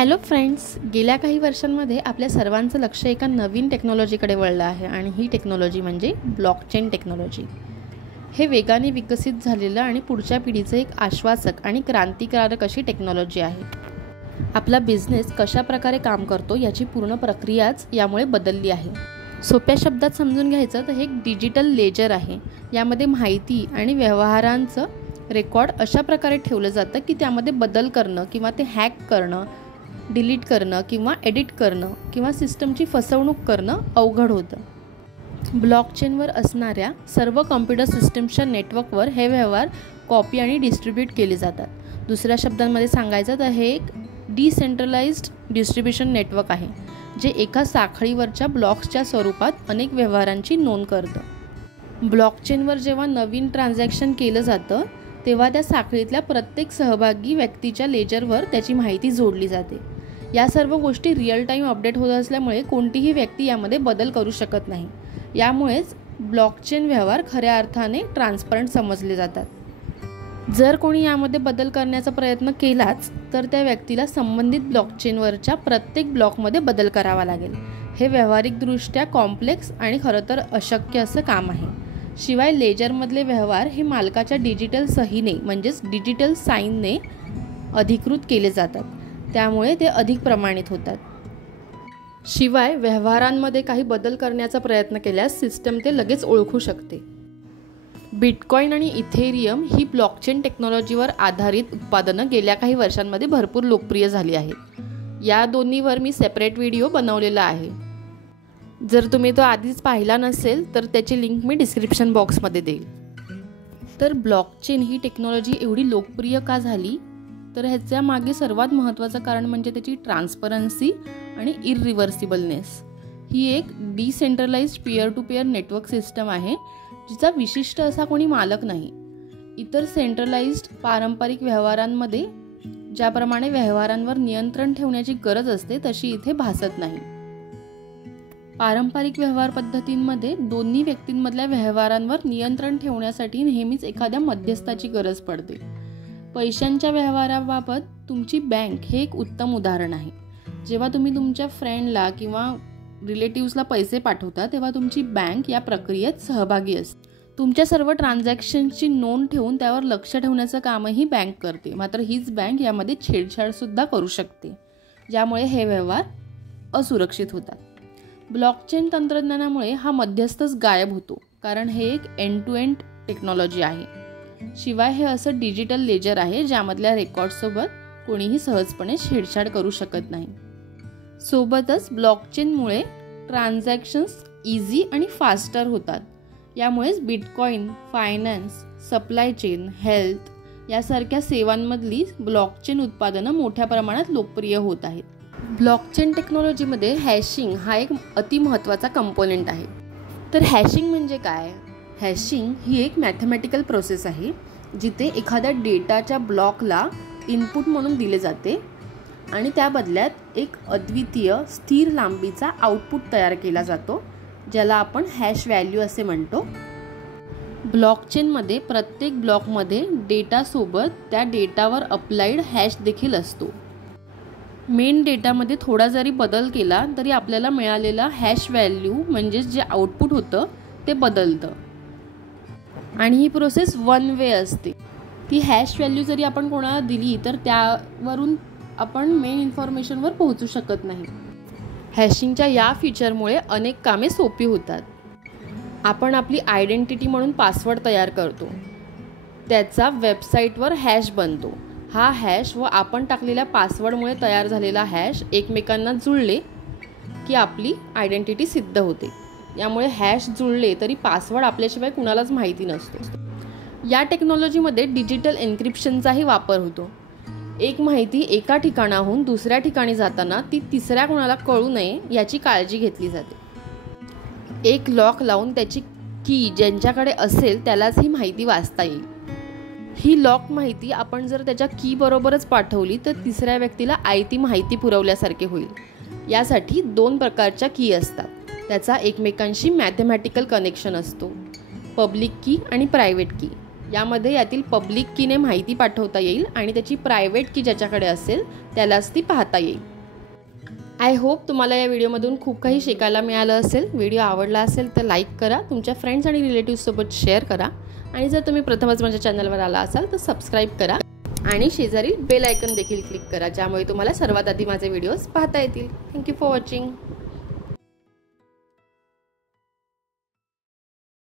Hello friends, गेल्या काही वर्षांमध्ये आपल्या सर्वांचं लक्ष एका नवीन टेक्नॉलॉजीकडे वळलं आहे आणि ही टेक्नॉलॉजी म्हणजे ब्लॉकचेन टेक्नॉलॉजी. हे वेगाने विकसित झालेलं आणि पुढच्या पिढीचं एक आश्वासक आणि क्रांतिकारक अशी टेक्नॉलॉजी आहे. आपला बिझनेस कशा प्रकारे काम करतो याची पूर्ण प्रक्रियाच यामुळे बदलली आहे. सोप्या शब्दात समजून घ्यायचं तर हे एक डिजिटल लेजर आहे. यामध्ये माहिती आणि व्यवहारांचं रेकॉर्ड अशा प्रकारे ठेवलं जातं की त्यामध्ये बदल करणं किंवा ते हॅक करणं, डिलीट करणं किंवा एडिट करणं किंवा सिस्टमची फसवणूक करणं अवघड होतं. ब्लॉकचेनवर असणाऱ्या सर्व कॉम्प्युटर सिस्टम्सच्या नेटवर्कवर हे व्यवहार कॉपी आणि डिस्ट्रीब्यूट केले जातात. दुसऱ्या शब्दांमध्ये सांगायचं तर हे एक डिसेंट्रलाइज्ड डिस्ट्रीब्युशन नेटवर्क आहे, जे एका साखळीवरच्या ब्लॉक्सच्या स्वरूपात अनेक व्यवहारांची नोंद करतं. ब्लॉकचेनवर जेव्हा नवीन ट्रान्झॅक्शन केलं जातं तेव्हा त्या साखळीतल्या प्रत्येक सहभागी व्यक्तीच्या लेजरवर त्याची माहिती जोडली जाते. या सर्व गोष्टी रिअल टाईम अपडेट होत असल्यामुळे कोणतीही व्यक्ती यामध्ये बदल करू शकत नाही. यामुळेच ब्लॉकचेन व्यवहार खऱ्या अर्थाने ट्रान्सपरंट समजले जातात. जर कोणी यामध्ये बदल करण्याचा प्रयत्न केलाच तर त्या व्यक्तीला संबंधित ब्लॉकचेनवरच्या प्रत्येक ब्लॉकमध्ये बदल करावा लागेल. हे व्यावहारिकदृष्ट्या कॉम्प्लेक्स आणि खरं तर अशक्य असं काम आहे. शिवाय लेजरमधले व्यवहार हे मालकाच्या डिजिटल सहीने म्हणजेच डिजिटल साईनने अधिकृत केले जातात, त्यामुळे ते अधिक प्रमाणित होतात. शिवाय व्यवहारांमध्ये काही बदल करण्याचा प्रयत्न केल्यास सिस्टम ते लगेच ओळखू शकते. बिटकॉइन आणि इथेरियम ही ब्लॉकचेन टेक्नॉलॉजीवर आधारित उत्पादनं गेल्या काही वर्षांमध्ये भरपूर लोकप्रिय झाली आहेत. या दोन्हीवर मी सेपरेट व्हिडिओ बनवलेला आहे. जर तुम्ही तो आधीच पाहिला नसेल तर त्याची लिंक मी डिस्क्रिप्शन बॉक्समध्ये देईल. तर ब्लॉकचेन ही टेक्नॉलॉजी एवढी लोकप्रिय का झाली तर ह्याच्या मागे सर्वात महत्त्वाचं कारण म्हणजे त्याची ट्रान्सपरन्सी आणि इररिव्हर्सिबलनेस. ही एक decentralised peer to peer network system आहे, जिचा विशिष्ट असा कोणी मालक नाही. इतर सेंट्रलाइज्ड पारंपरिक व्यवहारांमध्ये ज्याप्रमाणे व्यवहारांवर नियंत्रण ठेवण्याची गरज असते तशी इथे भासत नाही. पारंपरिक व्यवहार पद्धतींमध्ये दोन्ही व्यक्तींमधल्या व्यवहारांवर नियंत्रण ठेवण्यासाठी नेहमीच एखाद्या मध्यस्थाची गरज पडते. पैशांच्या व्यवहाराबाबत तुमची बँक हे एक उत्तम उदाहरण आहे. जेव्हा तुम्ही तुमच्या फ्रेंडला किंवा रिलेटिव्सला पैसे पाठवता तेव्हा तुमची बँक या प्रक्रियेत सहभागी असते. तुमच्या सर्व ट्रान्झॅक्शन्सची नोंद ठेवून त्यावर लक्ष ठेवण्याचं कामही बँक करते. मात्र हीच बँक यामध्ये छेडछाडसुद्धा करू शकते, ज्यामुळे हे व्यवहार असुरक्षित होतात. ब्लॉकचेन तंत्रज्ञानामुळे हा मध्यस्थच गायब होतो, कारण हे एक एंड टू एंड टेक्नॉलॉजी आहे. शिवाय हे असं डिजिटल लेजर आहे ज्यामधल्या रेकॉर्डसोबत कोणीही सहजपणे छेडछाड करू शकत नाही. सोबतच ब्लॉकचेनमुळे ट्रान्झॅक्शन्स इझी आणि फास्टर होतात. यामुळेच bitcoin, finance, supply chain, health यासारख्या सेवांमधली ब्लॉकचेन उत्पादनं मोठ्या प्रमाणात लोकप्रिय होत आहेत. ब्लॉकचेन टेक्नॉलॉजीमध्ये हॅशिंग हा एक अतिमहत्त्वाचा कंपोनेंट आहे. तर हॅशिंग म्हणजे काय? हॅशिंग ही एक मॅथमॅटिकल प्रोसेस आहे, जिथे एखाद्या डेटाच्या ब्लॉकला इनपुट म्हणून दिले जाते आणि त्या बदल्यात एक अद्वितीय स्थिर लांबीचा आउटपुट तयार केला जातो, ज्याला आपण हॅश व्हॅल्यू असे म्हणतो. ब्लॉकचेनमध्ये प्रत्येक ब्लॉकमध्ये डेटासोबत त्या डेटावर अप्लाइड हॅश देखील असतो. मेन डेटामध्ये थोडा जरी बदल केला तरी आपल्याला मिळालेला हॅश व्हॅल्यू म्हणजेच जे आउटपुट होतं ते बदलतं. आणि ही प्रोसेस वन वे असते. ती हॅश व्हॅल्यू जरी आपण कोणाला दिली तर त्यावरून आपण मेन इन्फॉर्मेशनवर पोहोचू शकत नाही. हॅशिंगच्या या फीचरमुळे अनेक कामे सोपी होतात. आपण आपली आयडेंटिटी म्हणून पासवर्ड तयार करतो, त्याचा वेबसाईटवर हॅश बनतो. हा हॅश व आपण टाकलेल्या पासवर्डमुळे तयार झालेला हॅश एकमेकांना जुळले की आपली आयडेंटिटी सिद्ध होते. यामुळे हॅश जुळले तरी पासवर्ड आपल्याशिवाय कुणालाच माहिती नसतो. या टेक्नॉलॉजीमध्ये डिजिटल एन्क्रिप्शनचाही वापर होतो. एक माहिती एका ठिकाणाहून दुसऱ्या ठिकाणी जाताना ती तिसऱ्या कोणाला कळू नये याची काळजी घेतली जाते. एक लॉक लावून त्याची की ज्यांच्याकडे असेल त्यालाच ही माहिती वाचता येईल. ही लॉक माहिती आपण जर त्याच्या की बरोबरच पाठवली तर तिसऱ्या व्यक्तीला आयती माहिती पुरवल्यासारखे होईल. यासाठी 2 प्रकारच्या की असतात. त्याचा एकमेकांशी मॅथमॅटिकल कनेक्शन असतो, पब्लिक की आणि प्रायव्हेट की. यामध्ये यातील पब्लिक कीने माहिती पाठवता येईल आणि त्याची प्रायव्हेट की ज्याच्याकडे असेल त्यालाच ती पाहता येईल. आय होप तुम्हाला या व्हिडिओमधून खूप काही शिकायला मिळालं असेल. व्हिडिओ आवडला असेल तर लाईक करा, तुमच्या फ्रेंड्स आणि रिलेटिव्हसोबत शेअर करा आणि जर तुम्ही प्रथमच माझ्या चॅनलवर आला असाल तर सबस्क्राईब करा आणि शेजारी बेल आयकॉन देखील क्लिक करा, ज्यामुळे तुम्हाला सर्वात आधी माझे व्हिडिओज पाहता येतील. Thank you for watching.